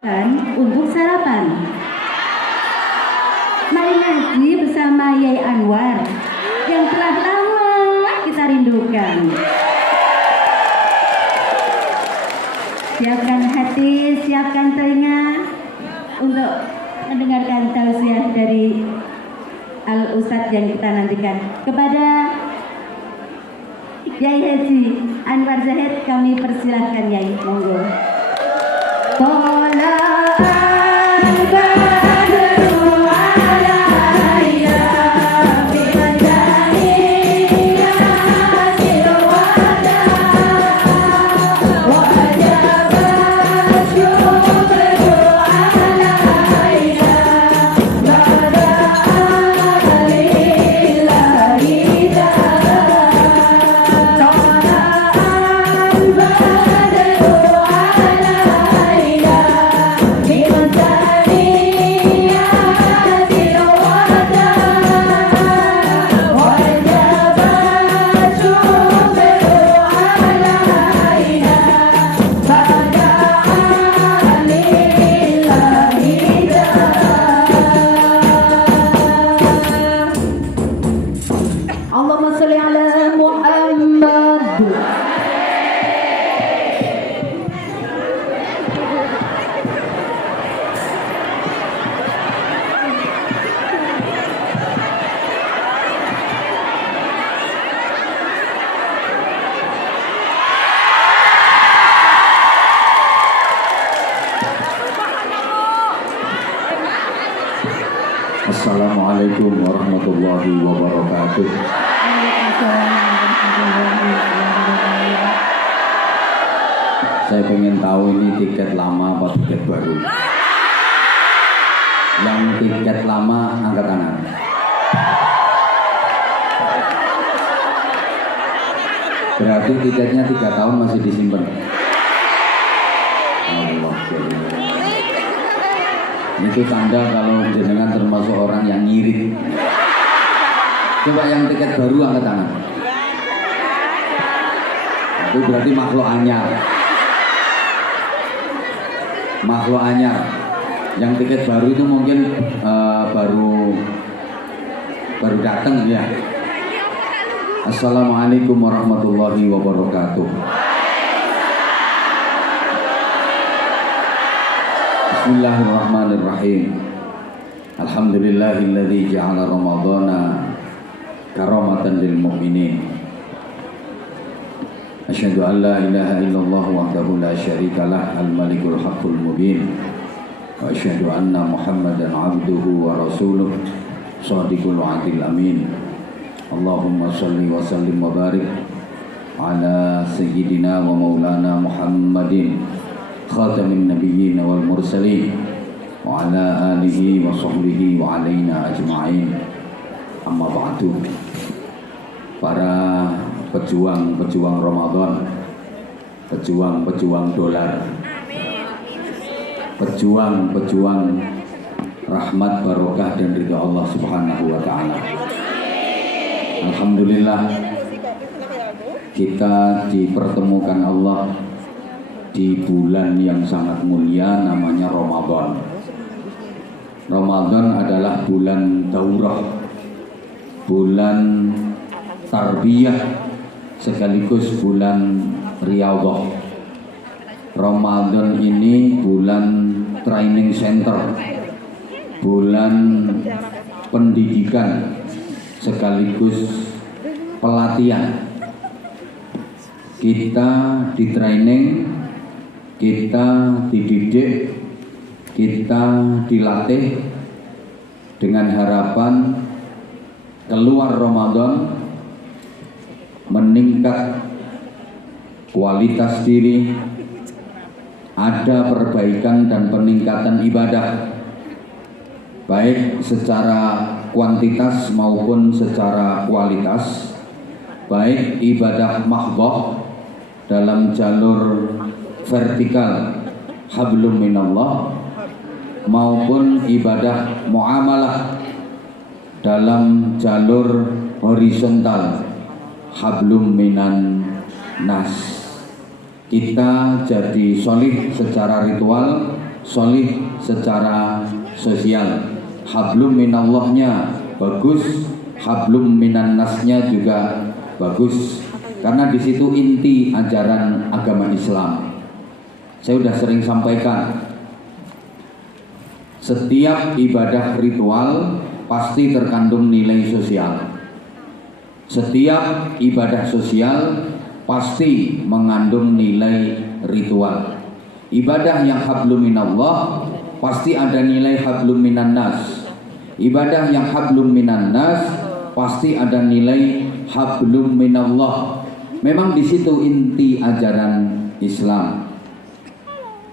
Untuk sarapan. Mari ngaji bersama Yai Anwar yang telah lama kita rindukan. Siapkan hati, siapkan telinga untuk mendengarkan tausiah dari Al Ustadz yang kita nantikan. Kepada Yai Haji Anwar Zahid kami persilahkan Yai, monggo. Assalamualaikum warahmatullahi wabarakatuh. Saya pengen tahu ini tiket lama apa tiket baru. Yang tiket lama angkat tangan. Berarti tiketnya 3 tahun masih disimpan. Allah. Itu tanda kalau jenengan termasuk orang yang ngirit. Coba yang tiket baru angkat tangan. Itu berarti makhluk anyar. Makhluk anyar. Yang tiket baru itu mungkin baru datang ya. Assalamualaikum warahmatullahi wabarakatuh. Bismillahirrahmanirrahim. Alhamdulillahilladzi ja'ala ramadhana karamatan lil mu'minin. Asyhadu an la ilaha illallah wahdahu la syarikalah al-malikul haqqul mubin. Wa asyhadu anna Muhammadan 'abduhu wa rasuluh shadiqul wa'dil amin. Allahumma shalli wa sallim wa barik ala sayyidina wa maulana Muhammadin khatamin nabiyyin wal mursalin wa ala alihi wa sahbihi wa alaina ajma'in. Amma ba'du. Para pejuang-pejuang Ramadan, pejuang-pejuang dolar, pejuang-pejuang rahmat, barokah dan ridha Allah Subhanahu wa taala. Alhamdulillah kita dipertemukan Allah di bulan yang sangat mulia namanya Ramadan. Ramadan adalah bulan daurah, bulan tarbiyah, sekaligus bulan riyadhah. Ramadan ini bulan training center, bulan pendidikan, sekaligus pelatihan. Kita di training, kita dididik, kita dilatih dengan harapan keluar Ramadan meningkat kualitas diri, ada perbaikan dan peningkatan ibadah, baik secara kuantitas maupun secara kualitas, baik ibadah mahdhah dalam jalur vertikal hablum minallah maupun ibadah muamalah dalam jalur horizontal hablum minan nas. Kita jadi solih secara ritual solih secara sosial. Hablum minallahnya bagus, hablum minannasnya juga bagus, karena di situ inti ajaran agama Islam. Saya sudah sering sampaikan, setiap ibadah ritual pasti terkandung nilai sosial. Setiap ibadah sosial pasti mengandung nilai ritual. Ibadah yang hablum minallah pasti ada nilai hablum minannas. Ibadah yang hablum minannas pasti ada nilai hablum minallah. Memang di situ inti ajaran Islam.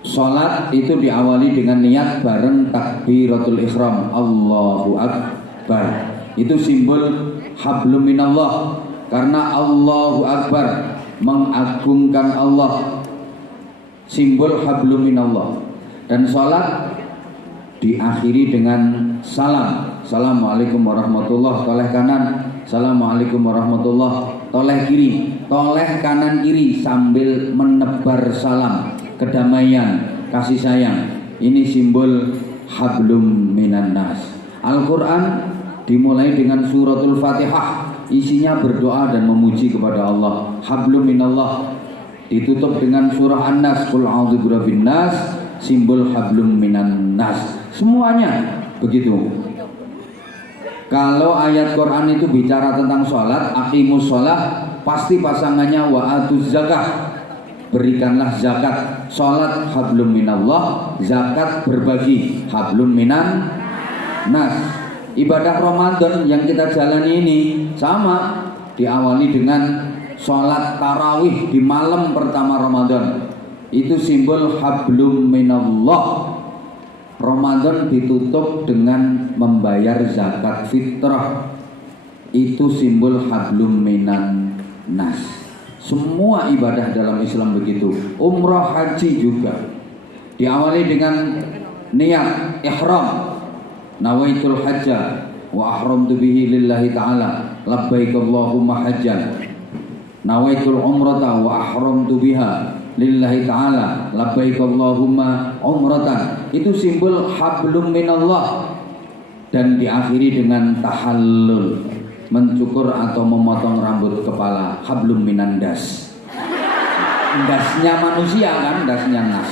Salat itu diawali dengan niat bareng takbiratul ihram, Allahu Akbar. Itu simbol hablum minallah, karena Allahu Akbar mengagungkan Allah, simbol hablum minallah. Dan salat diakhiri dengan salam, assalamualaikum warahmatullahi, toleh kanan, assalamualaikum warahmatullahi, toleh kiri, toleh kanan kiri sambil menebar salam, kedamaian, kasih sayang. Ini simbol hablum minannas. Al-Quran dimulai dengan suratul Fatihah, isinya berdoa dan memuji kepada Allah. Hablum minallah. Ditutup dengan surah An-Nas, qul a'udzu birabbin nas, simbol hablum minannas. Semuanya begitu. Kalau ayat Quran itu bicara tentang sholat, aqimus sholat, pasti pasangannya wa atuz zakah, berikanlah zakat. Sholat hablum minallah, zakat berbagi, hablum minan nas. Ibadah Ramadan yang kita jalani ini sama, diawali dengan sholat tarawih di malam pertama Ramadan. Itu simbol hablum minallah. Ramadan ditutup dengan membayar zakat fitrah. Itu simbol hablum minan nas. Semua ibadah dalam Islam begitu. Umrah, haji juga diawali dengan niat ihram, nawaitul hajja wa ahramtu bihi lillahi ta'ala labbaik Allahumma hajjan. Nawaitul umrata wa ahramtu biha lillahi ta'ala labbaik Allahumma umratan. Itu simbol hablum minallah. Dan diakhiri dengan tahallul, mencukur atau memotong rambut kepala, hablum minandas. Dasnya manusia kan, dasnya nas.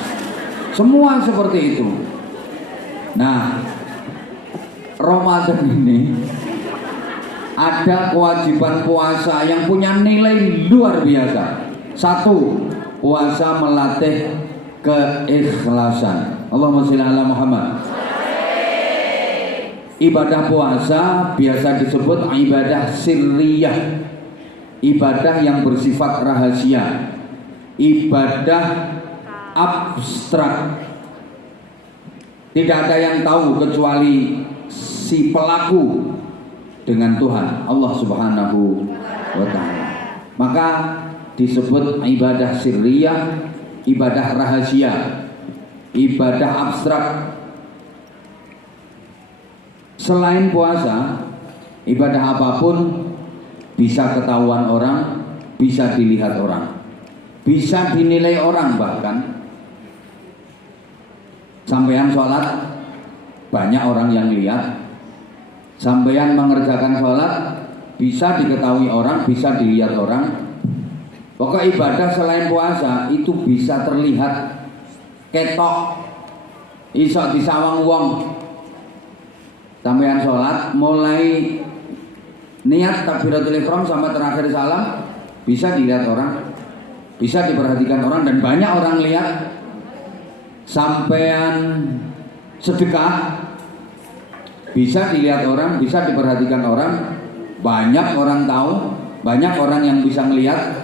Semua seperti itu. Nah, Ramadan ini ada kewajiban puasa yang punya nilai luar biasa. Satu, puasa melatih keikhlasan. Allahumma sholli ala Muhammad. Ibadah puasa biasa disebut ibadah sirriyah, ibadah yang bersifat rahasia, ibadah abstrak. Tidak ada yang tahu kecuali si pelaku dengan Tuhan Allah Subhanahu wa ta'ala. Maka disebut ibadah sirriyah, ibadah rahasia, ibadah abstrak. Selain puasa, ibadah apapun bisa ketahuan orang, bisa dilihat orang, bisa dinilai orang. Bahkan sampean sholat banyak orang yang lihat, sampean mengerjakan sholat bisa diketahui orang, bisa dilihat orang. Pokok ibadah selain puasa itu bisa terlihat, ketok, iso disawang wong. Sampean sholat mulai niat takbiratul ihram sama terakhir salam bisa dilihat orang, bisa diperhatikan orang, dan banyak orang lihat. Sampean sedekah bisa dilihat orang, bisa diperhatikan orang, banyak orang tahu, banyak orang yang bisa melihat.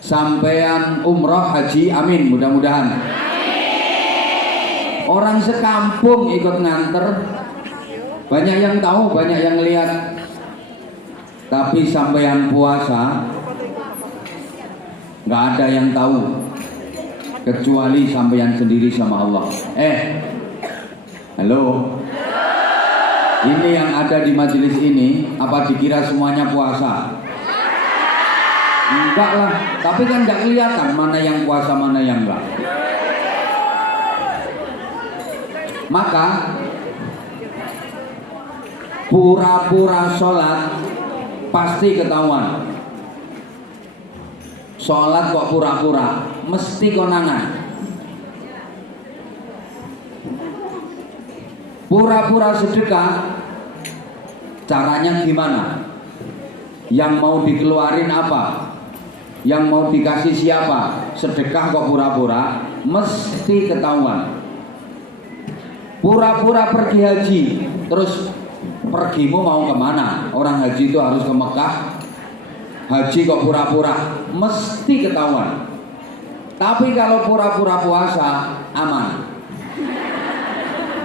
Sampean umroh, haji, amin, mudah-mudahan. Orang sekampung ikut nganter, banyak yang tahu, banyak yang lihat. Tapi sampean puasa nggak ada yang tahu kecuali sampean sendiri sama Allah. Halo. Ini yang ada di majelis ini, apa dikira semuanya puasa? Enggak lah, tapi kan enggak kelihatan mana yang puasa, mana yang enggak. Maka pura-pura sholat pasti ketahuan. Sholat kok pura-pura, mesti konangan. Pura-pura sedekah, caranya gimana? Yang mau dikeluarin apa? Yang mau dikasih siapa? Sedekah kok pura-pura, mesti ketahuan. Pura-pura pergi haji, terus pergimu mau kemana? Orang haji itu harus ke Mekah. Haji kok pura-pura, mesti ketahuan. Tapi kalau pura-pura puasa, aman.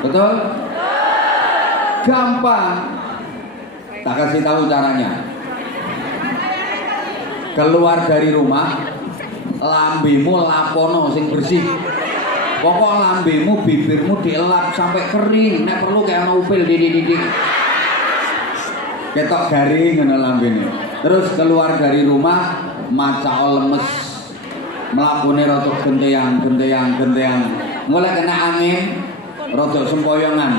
Betul? Gampang. Tak kasih tahu caranya. Keluar dari rumah, lambemu lapono sing bersih. Pokok lambemu, bibirmu dielap sampai kering. Nek perlu kayak mau upil didik-didik. Ketok garing ngono lambene. Terus keluar dari rumah, maca lemes, mlakune rada genteang. Mulai kena angin, rada sempoyongan.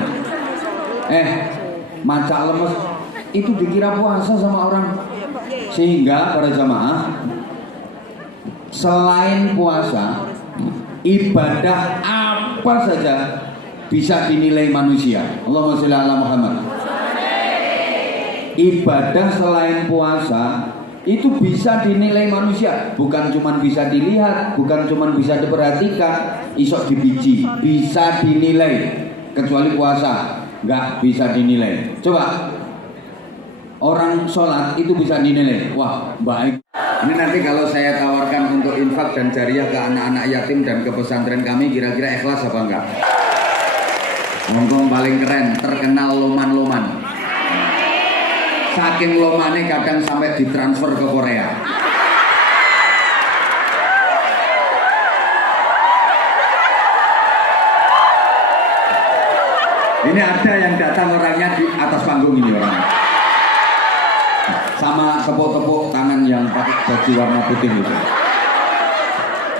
Maca lemes itu dikira puasa sama orang. Sehingga para jamaah, selain puasa, ibadah apa saja bisa dinilai manusia. Allahumma sholli ala Muhammad. Ibadah selain puasa itu bisa dinilai manusia, bukan cuma bisa dilihat, bukan cuma bisa diperhatikan, isok dibiji, bisa dinilai. Kecuali puasa nggak bisa dinilai. Coba orang sholat itu bisa dinilai. Wah, baik. Ini nanti kalau saya tawarkan untuk infak dan jariah ke anak-anak yatim dan ke pesantren kami, kira-kira ikhlas apa enggak? Ngomong paling keren, terkenal loman-loman. Saking lomane kadang sampai ditransfer ke Korea. Ini ada yang datang orangnya di atas panggung ini orangnya. Sama tepuk-tepuk tangan yang pakai baju warna putih itu.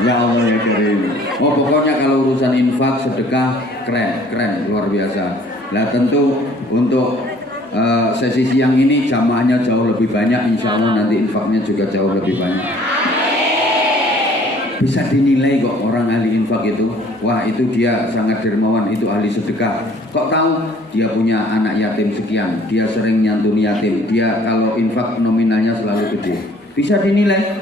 Ya Allah ya Karim. Oh pokoknya kalau urusan infak sedekah keren luar biasa. Nah tentu untuk sesi siang ini jamaahnya jauh lebih banyak, insya Allah nanti infaknya juga jauh lebih banyak. Bisa dinilai kok orang ahli infak itu. Wah itu dia sangat dermawan, itu ahli sedekah. Kok tahu? Dia punya anak yatim sekian, dia sering nyantuni yatim, dia kalau infak nominalnya selalu gede. Bisa dinilai.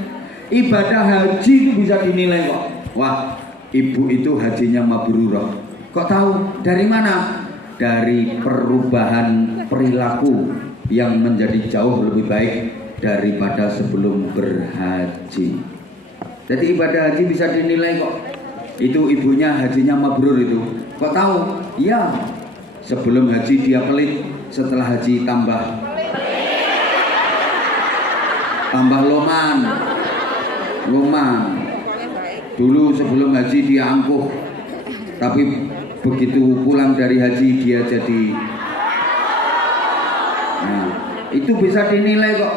Ibadah haji itu bisa dinilai kok. Wah ibu itu hajinya mabrurah. Kok tahu? Dari mana? Dari perubahan perilaku yang menjadi jauh lebih baik daripada sebelum berhaji. Jadi ibadah haji bisa dinilai kok. Itu ibunya hajinya mabrur itu. Kok tahu? Iya. Sebelum haji dia pelit, setelah haji tambah loman. Dulu sebelum haji dia angkuh, tapi begitu pulang dari haji dia jadi. Nah, itu bisa dinilai kok.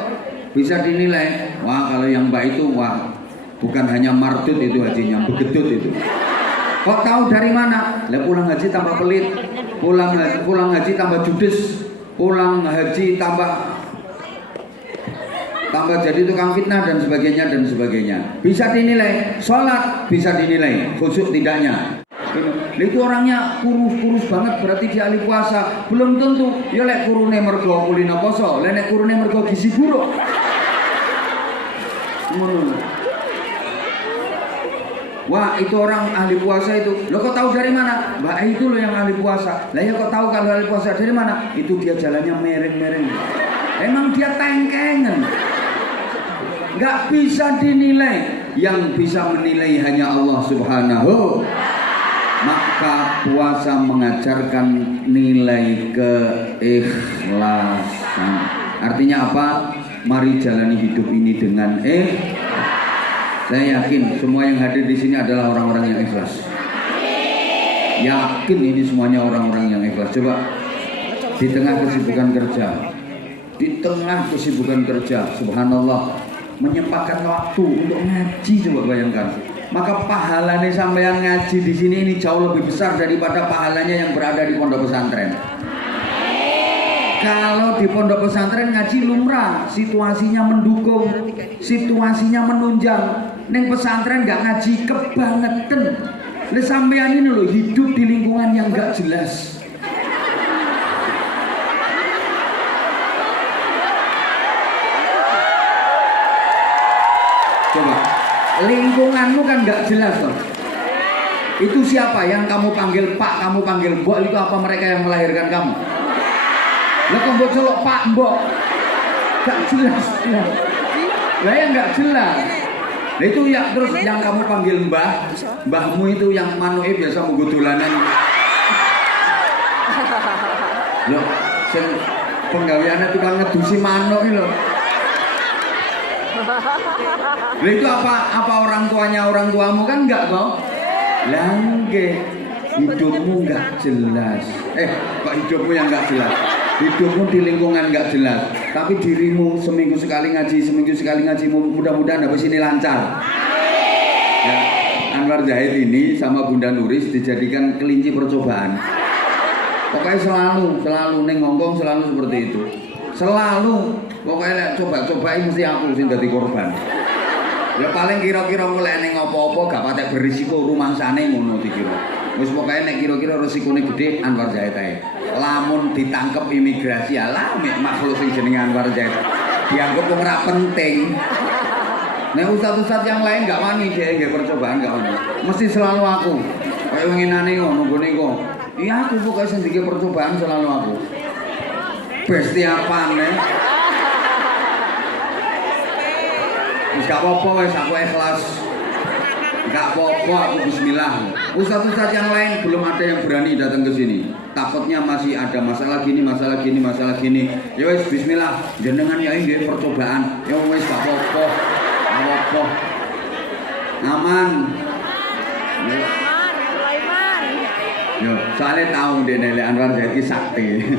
Bisa dinilai. Wah kalau yang mbak itu wah bukan hanya mardut itu hajinya, begedut itu. Kok tahu dari mana? Lah pulang haji tambah pelit, pulang haji tambah judes, pulang haji tambah jadi tukang fitnah dan sebagainya. Bisa dinilai. Sholat bisa dinilai, khusyuk tidaknya. Itu orangnya kurus banget berarti dia ahli puasa. Belum tentu. Ya lek kurune mergo kulino poso, lek kurune mergo gizi buruk. Wah itu orang ahli puasa itu. Lo kok tahu dari mana? Mbak itu lo yang ahli puasa. Lah ya kok tahu kalau ahli puasa dari mana? Itu dia jalannya mereng. Emang dia tengkengan. Gak bisa dinilai. Yang bisa menilai hanya Allah Subhanahu. Maka puasa mengajarkan nilai keikhlasan. Artinya apa? Mari jalani hidup ini dengan saya yakin semua yang hadir di sini adalah orang-orang yang ikhlas. Yakin ini semuanya orang-orang yang ikhlas. Coba di tengah kesibukan kerja, subhanallah, menyempatkan waktu untuk ngaji, coba bayangkan. maka pahalanya sampean ngaji di sini ini jauh lebih besar daripada pahalanya yang berada di pondok pesantren. Kalau di pondok pesantren ngaji lumrah, situasinya mendukung, situasinya menunjang. Neng pesantren nggak ngaji kebangetan. Le sampean ini loh hidup di lingkungan yang nggak jelas. Coba, lingkunganmu kan nggak jelas loh. Itu siapa yang kamu panggil Pak, kamu panggil Mbok, itu apa mereka yang melahirkan kamu? Lah kok mbok celok Pak Mbok? Gak jelas. Lah ya nggak jelas. Nah itu ya terus yang kamu panggil mbahmu itu yang manuke biasa munggo dolanan. Loh, sing penggaweane tukang ngedusi manuk iki lho. Lah itu apa orang tuanya orang tuamu kan enggak toh? Lah nggih, hidupmu enggak jelas. Kok hidupmu yang enggak jelas? Hidupmu di lingkungan enggak jelas. Tapi dirimu seminggu sekali ngaji, mudah-mudahan habis ini lancar. Ya, Anwar Zahid ini sama Bunda Nuris dijadikan kelinci percobaan. Pokoknya selalu neng ngomong selalu seperti itu. Selalu pokoknya coba-cobain mesti aku sing dadi korban. Ya paling kira-kira mulai neng apa-apa gak patek berisiko rumangsane ngono dikira. Wis pokoke nek kira-kira resikone gede Anwar Zahid ae. Lamun ditangkep imigrasi alah makhluk sing jenenge Anwar Zahid dianggap ora penting. Nek ustaz-ustaz yang lain gak wani dhek nggih percobaan gak wani. Mesti selalu aku. Kayak winginane ngono nggone kok. Iya aku pokoknya sing dike percobaan selalu aku. Besti apane? Wis gak apa-apa wis aku ikhlas. Gak apa-apa aku bismillah. Ustaz-ustaz yang lain belum ada yang berani datang ke sini. Takutnya masih ada masalah gini. Ya wis bismillah. Jenengan ya nggih percobaan. Ya wis gak apa-apa. Apa-apa. Aman. Yo, soalnya tahu deh Nele Anwar Zahid sakti.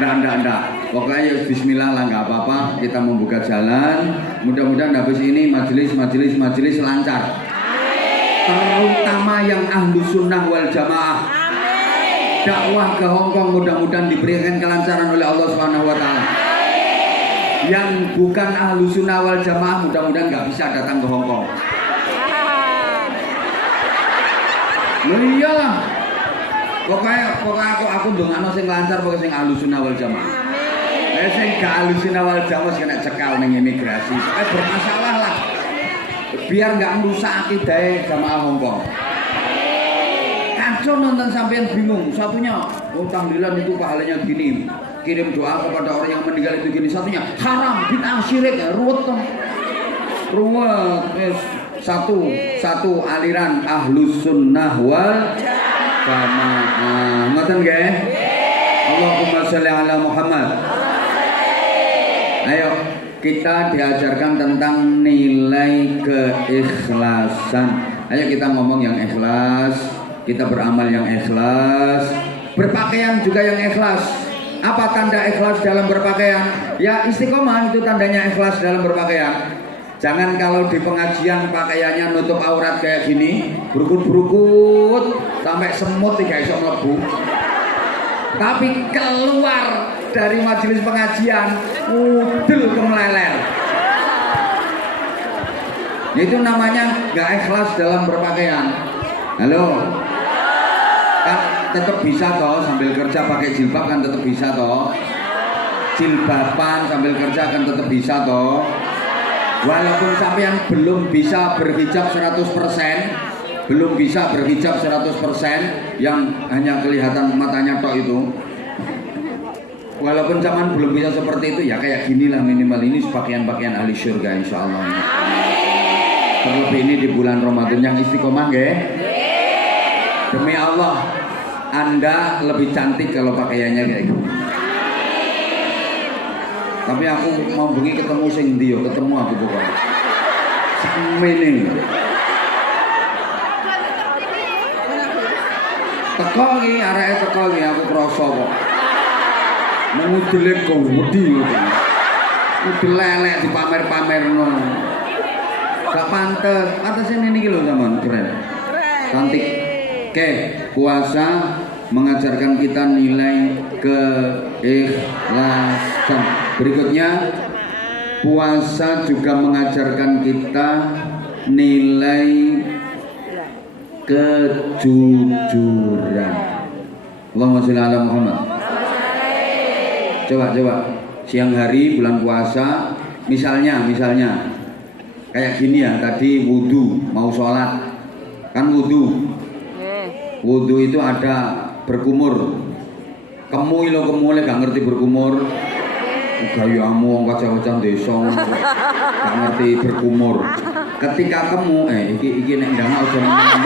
Nggak. Pokoknya ya bismillah lah nggak apa-apa. Kita membuka jalan. Mudah-mudahan habis ini majelis lancar. Terutama yang ahlu sunnah wal jamaah. Dakwah ke Hongkong mudah-mudahan diberikan kelancaran oleh Allah Subhanahu Wa Taala. Yang bukan ahlu sunnah wal jamaah mudah-mudahan nggak bisa datang ke Hongkong. Loh iyalah. Pokoknya aku ndongakno sing lancar pokoke sing ahlussunnah wal jamaah. Lah sing gak ahlussunnah wal jamaah kena cekal ning imigrasi. Bermasalah lah. Biar enggak merusak akidah jamaah Hongkong. Kacau nonton sampean bingung. Satunya, tahlilan itu pahalanya gini. Kirim doa kepada orang yang meninggal itu gini. Satunya haram, bid'ah, syirik, ruwet. Satu aliran ahlus sunnah wal jamaah. Ngoten nggih? Allahumma sholli ala Muhammad. Ayo kita diajarkan tentang nilai keikhlasan. Ayo kita ngomong yang ikhlas, kita beramal yang ikhlas, berpakaian juga yang ikhlas. Apa tanda ikhlas dalam berpakaian? Ya istiqomah itu tandanya ikhlas dalam berpakaian. Jangan kalau di pengajian pakaiannya nutup aurat kayak gini, berukut-berukut sampai semut tidak bisa melebu. Tapi keluar dari majelis pengajian, udel kemeleler. Itu namanya gak ikhlas dalam berpakaian. Halo, kan tetap bisa toh sambil kerja pakai jilbab kan tetap bisa toh. Jilbaban sambil kerja kan tetap bisa toh. Walaupun sampean belum bisa berhijab 100%, yang hanya kelihatan matanya tok itu. Walaupun zaman belum bisa seperti itu, ya kayak ginilah minimal ini pakaian-pakaian ahli syurga insyaallah. Terlebih ini di bulan Ramadan yang istiqomah nggih. Demi Allah, Anda lebih cantik kalau pakaiannya kayak gitu. Tapi aku mau bengi ketemu sing ndi yo, ketemu aku pokoknya. Semene. Teko iki, areke teko iki aku krasa kok. Mengudele gowedi ngono. Udel lelek dipamer-pamerno. Gak pantes. Pantesin ini lho sampean, keren. Cantik. Oke, puasa mengajarkan kita nilai keikhlasan. Berikutnya, puasa juga mengajarkan kita nilai kejujuran. Allahumma sholli ala Muhammad. Coba siang hari bulan puasa, misalnya kayak gini ya, tadi wudu mau sholat kan wudu itu ada berkumur. Kemu gak ngerti berkumur. Gayamu wong kacang-kacang desa gak ngerti berkumur. Ketika kemu iki nek ndang aja ngomong.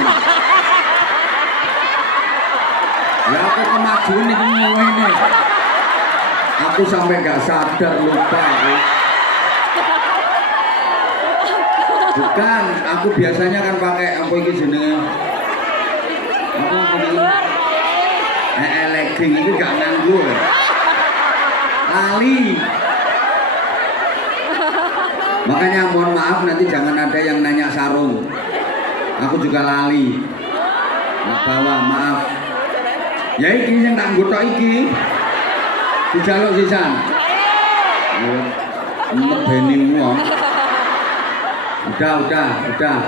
Ya aku kemajuan iki ngene. Aku sampai gak sadar, lupa aku. Bukan, aku biasanya kan pakai apa iki jenenge? Apa ini? Legging itu gak nganggo. Lali. Makanya mohon maaf nanti jangan ada yang nanya sarung. Aku juga lali. Nggak bawa, maaf. Ya iki sing tak nggo tok iki. Dijaluk sisan. Medeni wong. Udah.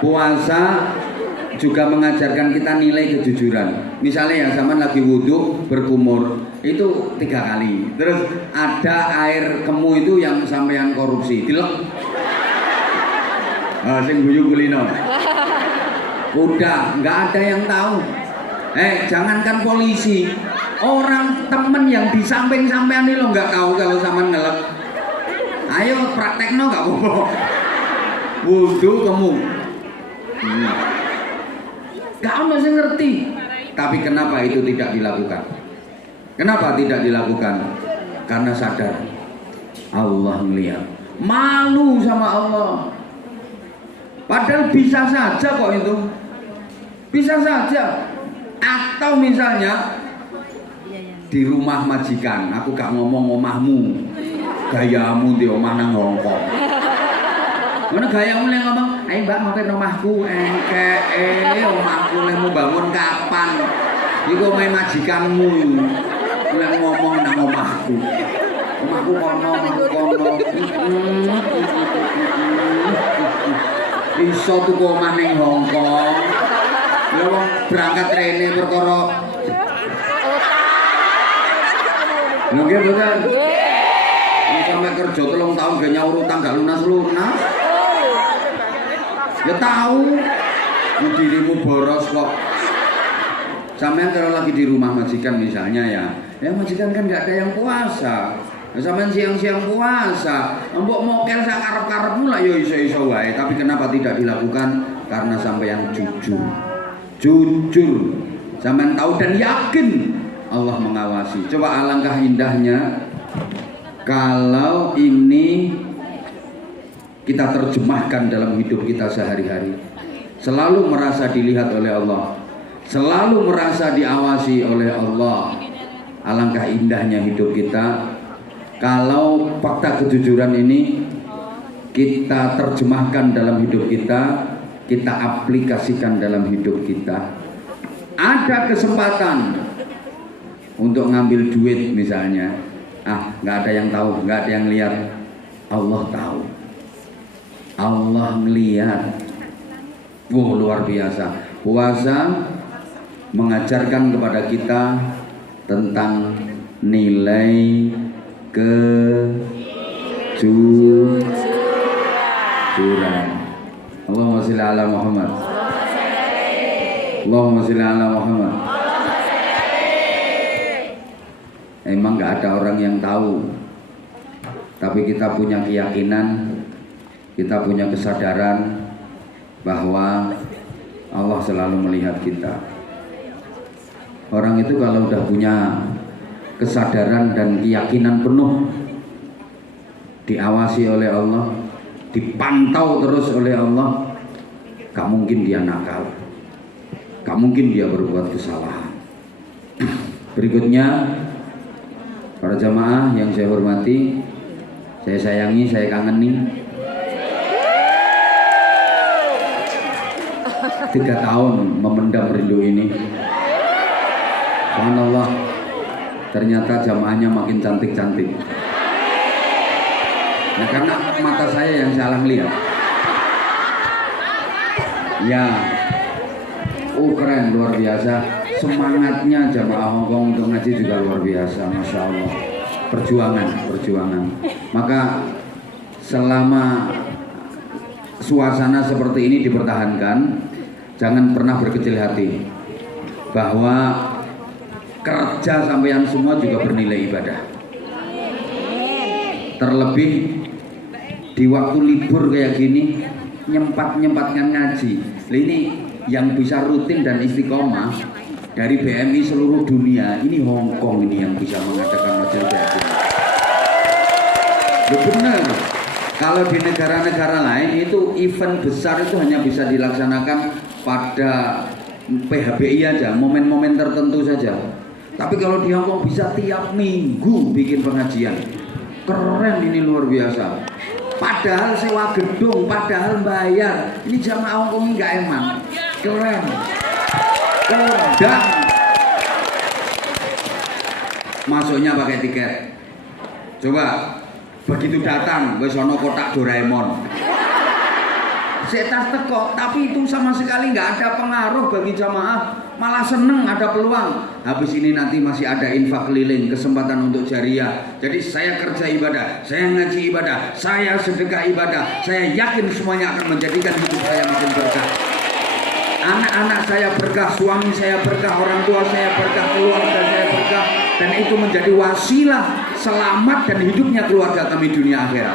Puasa juga mengajarkan kita nilai kejujuran. Misalnya ya zaman lagi wudhu berkumur itu 3 kali. Terus ada air kemu itu yang sampean korupsi. Dilek. Sing guyu kulino. Udah, nggak ada yang tahu. Jangankan polisi, orang temen yang di samping sampean ini lo nggak tahu kalau sampean ngelek. Ayo praktekno nggak apa-apa. Wudhu kemu. Gak masih ngerti. Tapi kenapa itu tidak dilakukan? Kenapa tidak dilakukan? Karena sadar Allah melihat. Malu sama Allah. Padahal bisa saja kok itu. Bisa saja. Atau misalnya di rumah majikan, aku gak ngomong omahmu, gayamu di omah nang Hongkong. Mana gayamu yang ngomong, ayo mbak mampir rumahku, omahku yang mau bangun kapan? Iku main majikanmu, yang ngomong nang omahku. Omahku kono. Iso tuku omah ning Hongkong. Ya wong berangkat rene perkara. Lho nggih mboten. Sampai kerja 3 tahun gak nyaur utang gak lunas-lunas. Ya tahu dirimu boros kok. Sampean kalau lagi di rumah majikan misalnya ya majikan kan gak ada yang puasa. Nah, sampean siang-siang puasa, mbok mokel sak karep-karepmu lah ya iso-iso wae, tapi kenapa tidak dilakukan? Karena sampean jujur. Jujur. Sampean tahu dan yakin Allah mengawasi. Coba alangkah indahnya kalau ini kita terjemahkan dalam hidup kita sehari-hari. Selalu merasa dilihat oleh Allah, selalu merasa diawasi oleh Allah. Alangkah indahnya hidup kita kalau fakta kejujuran ini kita terjemahkan dalam hidup kita, kita aplikasikan dalam hidup kita. Ada kesempatan untuk ngambil duit misalnya, nggak ada yang tahu, nggak ada yang lihat. Allah tahu, Allah melihat. Luar biasa. Puasa mengajarkan kepada kita tentang nilai kejujuran. Allahumma sholli ala Muhammad. Allahumma sholli ala Muhammad. Emang gak ada orang yang tahu, tapi kita punya keyakinan, kita punya kesadaran bahwa Allah selalu melihat kita. Orang itu kalau udah punya kesadaran dan keyakinan penuh, diawasi oleh Allah, dipantau terus oleh Allah, gak mungkin dia nakal, gak mungkin dia berbuat kesalahan. Berikutnya, para jamaah yang saya hormati, saya sayangi, saya kangeni. 3 tahun memendam rindu ini. Subhanallah, ternyata jamaahnya makin cantik-cantik. Nah, karena mata saya yang salah lihat. Ya, keren, luar biasa. Semangatnya jamaah Hongkong untuk ngaji juga luar biasa, Masya Allah. Perjuangan. Maka selama suasana seperti ini dipertahankan, jangan pernah berkecil hati bahwa kerja sampean semua juga bernilai ibadah. Terlebih di waktu libur kayak gini, nyempatkan ngaji. Ini yang bisa rutin dan istiqomah dari BMI seluruh dunia. Ini Hongkong ini yang bisa mengadakan majelis kayak gini. Benar. Kalau di negara-negara lain itu event besar itu hanya bisa dilaksanakan pada PHBI aja, momen-momen tertentu saja. Tapi kalau di Hongkong bisa tiap minggu bikin pengajian. Keren, ini luar biasa. Padahal sewa gedung, padahal bayar. Ini jamaah Hongkong nggak eman. Keren. Kondang. Masuknya pakai tiket. Coba begitu datang, wis ono kotak Doraemon. Setas teko, tapi itu sama sekali nggak ada pengaruh bagi jamaah, malah seneng ada peluang. Habis ini nanti masih ada infak keliling, kesempatan untuk jariah. Jadi saya kerja ibadah, saya ngaji ibadah, saya sedekah ibadah. Saya yakin semuanya akan menjadikan hidup saya makin berkah. Anak-anak saya berkah, suami saya berkah, orang tua saya berkah, keluarga saya berkah, dan itu menjadi wasilah selamat dan hidupnya keluarga kami dunia akhirat.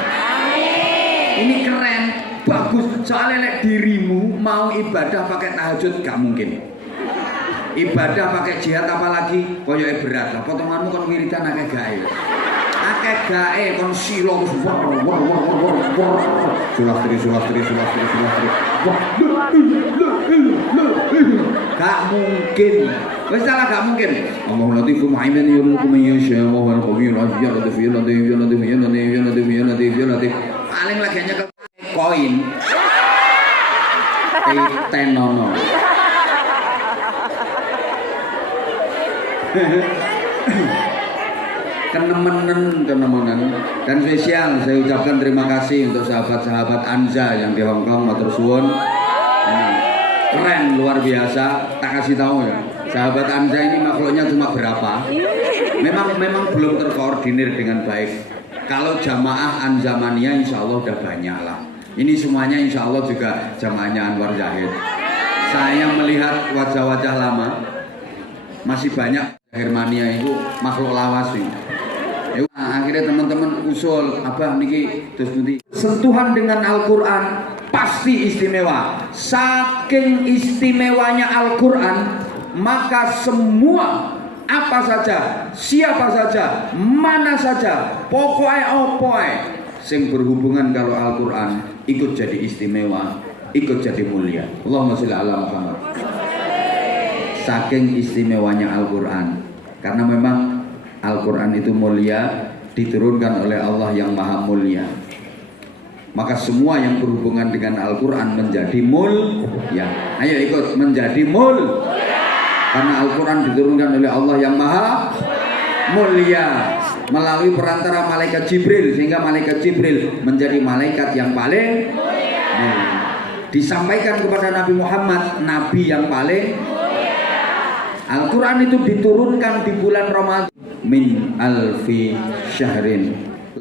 Ini keren. Bagus, soalnya lek dirimu mau ibadah pakai tahajud gak mungkin. Ibadah pakai jihad apalagi koyoke berat lah. Potonganmu kon wiridan akeh gawe. Akeh gawe kon silo sulastri. Gak mungkin. Wis salah gak mungkin. Allahu latifun mu'min yurzuqu man yasha wa huwal qawiyyu latif. Paling lagi nyekel koin tenono. kenemenan dan spesial saya ucapkan terima kasih untuk sahabat-sahabat Anza yang di Hongkong, matur suwun. Keren, luar biasa. Tak kasih tahu ya, sahabat Anza ini makhluknya cuma berapa, memang belum terkoordinir dengan baik. Kalau jamaah Anzamania insya Allah udah banyak lah. Ini semuanya insya Allah juga jamaahnya Anwar Zahid. Saya melihat wajah-wajah lama, masih banyak Hermania itu makhluk lawas nih. Nah, akhirnya teman-teman usul apa niki terus nanti sentuhan dengan Al-Quran pasti istimewa. Saking istimewanya Al-Quran, maka semua apa saja, siapa saja, mana saja, pokoknya opoe sing berhubungan kalau Al-Quran ikut jadi istimewa, ikut jadi mulia. Allahumma sholli ala Muhammad. Saking istimewanya Al-Quran, karena memang Al-Quran itu mulia, diturunkan oleh Allah yang maha mulia. Maka semua yang berhubungan dengan Al-Quran menjadi mulia. Ayo ikut menjadi mulia. Karena Al-Quran diturunkan oleh Allah yang maha mulia melalui perantara malaikat Jibril, sehingga malaikat Jibril menjadi malaikat yang paling mulia. Disampaikan kepada Nabi Muhammad, Nabi yang paling mulia. Al-Quran itu diturunkan di bulan Ramadan min alfi syahrin